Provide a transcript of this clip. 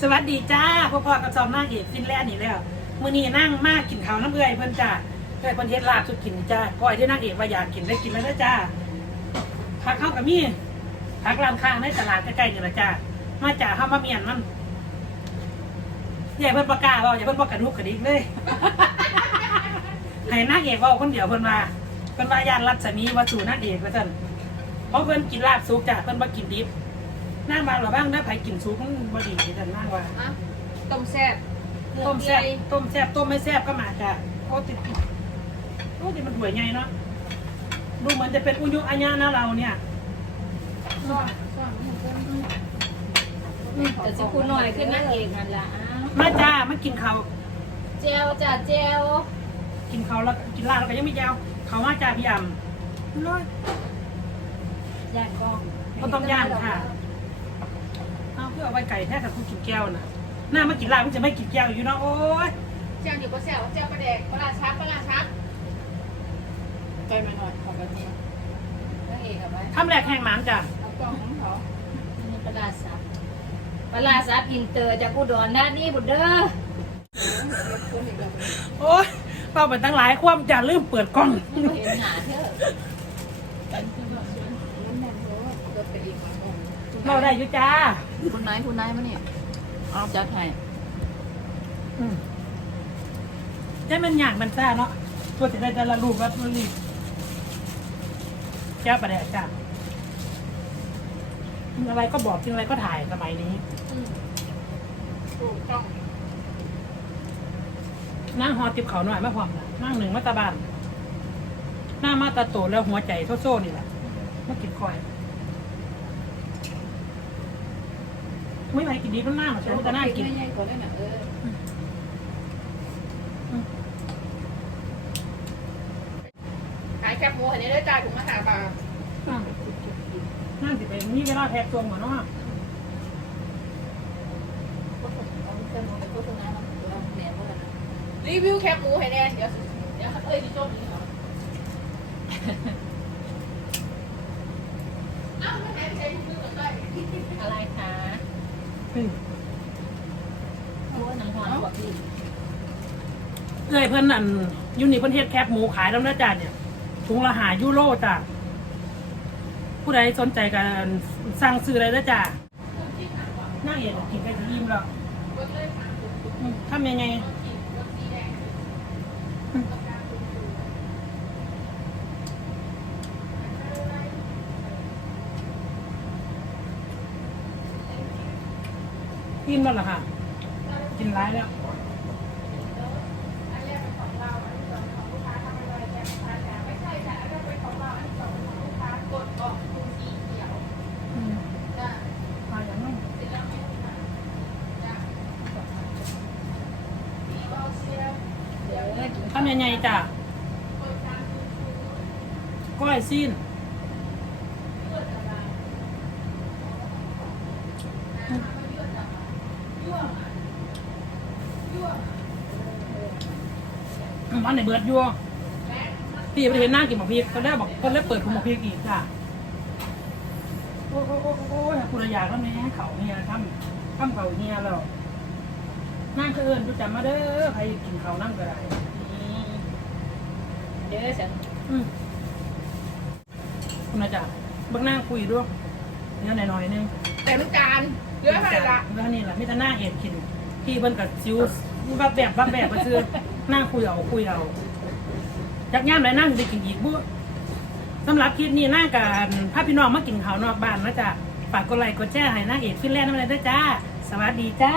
สวัสดีจ้าพ่อพ่อกับจอมนางเอกฟินแลนด์นี่แล้วมื้อนี้นั่งมากกินข้าวน้ำเอื่อยเพิ่นจ้าเอื่อยเพิ่นเฮ็ดลาบสุดกินจ้าก้อยที่นางเอกว่าอยากกินได้กินแล้วนะจ้าผักเข้ากับมี่ผักร้านค้างในตลาดใกล้ๆนี่แหละจ้ามาจ้าเข้ามาเมียนมันอย่าเพิ่นประกาศเว่าอย่าเพิ่นประกระดุกกระดิกเลยให้นางเอกเว่าคนเดียวเพิ่นว่าเพิ่นว่าญาติรัศมีว่าสู่นางเอกว่าซั่นเพราะเพิ่นกินลาบสุกจ้าเพิ่นบ่กินดิบ นางมาหรอบ้างนะไผกินสุกมันบ่ดีจังนางว่าอะต้มแซ่บเนื้อต้มเปื่แซ่อบยต้มแซ่บต้มไม่แซ่บก็มาจ้ะโอ้ติดโอ้ติดมันถวยไงเนาะดูเหมือนจะเป็นอุยุอัญญานะเราเนี่ยซ่อนซ่อนมันเพิ่มแต่สิคุณหน่อยขึ้นนั่งเองนั่นล่ะอ้าวมาจ้ามากินข้าวเจลจ้ะเจลกินข้าวแล้วกินลาบแล้วก็ยังไม่ยาวเขาวมาจ้าพี่ยำน้อย ย่านกล้อง ก็ต้องย่างค่ะ เอาเพื่อเอาไว้ไก่แท้กับผู้กินแก้วน่ะหน้ามากินลาบมันจะไม่กินแก้วอยู่เนาะโอ้ยเจลอยู่ก็แซ่บเจลปลาแดกปลาร้าชักปลาร้าชักใจมาหน่อยขอบคุณนั่งเองเอาไว้ทำแหลกแห้งหมานจ้ะเอากล้องของเขานี่ปลาร้าซับปลาร้าซับอินเตอร์จากอุดรนะนี่บุดเด้อโอ้ยเป้าไปตั้งหลายความจะลืมเปิดกล้องนี่บ่เห็นหนาเถอะ เราได้อยู่จ้าคุณนายคุณนายมาเนี่ยเอาจัดให้อืมได้มันอยากมันซ่าเนาะตัวจะได้แต่ละรูปแบบมันรีบจ้าประเดี๋ยวจ้ากินอะไรก็บอกกินอะไรก็ถ่ายสมัยนี้ถูกต้องนั่งหอติบเขาหน่อยไม่พร้อมนะนั่งหนึ่งมาตาบานหน้ามาตาโตแล้วหัวใจโซ่ๆนี่แหละมากินคอย ไม่ไหวกินดีมันหน้ามันฉันจะน่ากินง่ายๆก่อนได้นะเออขายแคบหมูอันนี้ได้จ่ายถุงมาหาบาทอะนั่นสิเป็นนี่เวลาแพ็กตัวหมดเนาะรีวิวแคบหมูให้แน่เดี๋ยวเดี๋ยวเอ้ยพี่โจ้นี่เหรออ้าวไม่ใช่ไม่ใช่ทุกเรื่องเลยอะไรคะอืม เพราะว่าน้ำหอมกว่าพี่เอ้ยเพิ่นนั่นอยูนี่เพิ่นเฮ็ดแคบหมูขายแล้วนะจ้าเนี่ยถุงละหายูโรจ้าผู้ใดสนใจกันสั่งซื้ออะไรนะจ้าน่าเอ็นกินไปถึงอิ่มแล้วอืมทำยังไง กินแล้วเหรอคะกินร้ายแล้วอืมมาอย่างนั้นทำยังไงจ้ะก้อยซีน มอันไหนเบิดอยัวพี่ไปเห็นหน้ากินหมกพริกก็ได้บอกก็ได้เปิดของหมกพริกอีกจ้ะโอ้โอ้โอ้โอ้ยคุณอยากแล้วแม่เขาเนี่ยทำทำเขาเนี่ยแล้วนั่งคือเอิญดูจำมาเด้อใครกินเขาวนั่งก็ได้เดี๋ยวฉันอืมคุณอาจารย์เบื้องหน้าคุยด้วยเนื้อหน่อยๆนึงแต่ลูกการเยอะเท่าไหร่ละแล้วนี่แหละมิตรหน้าเห็ดกินพี่เบิ้นกับซิวบับแบบบับแบบมาซื้อห น้าคุยเอาคุยเอาจักย่ามไหนนั่งจะกินอีกบุสำหรับคลิปนี้หน้ากันพาพี่น้องมากินข้าวนอกบ้านนะจ๊ะฝากกดไลค์กดแชร์ให้หน้าเอกขึ้นแรกนั่นเลยด้วยจ้า สวัสดีจ้า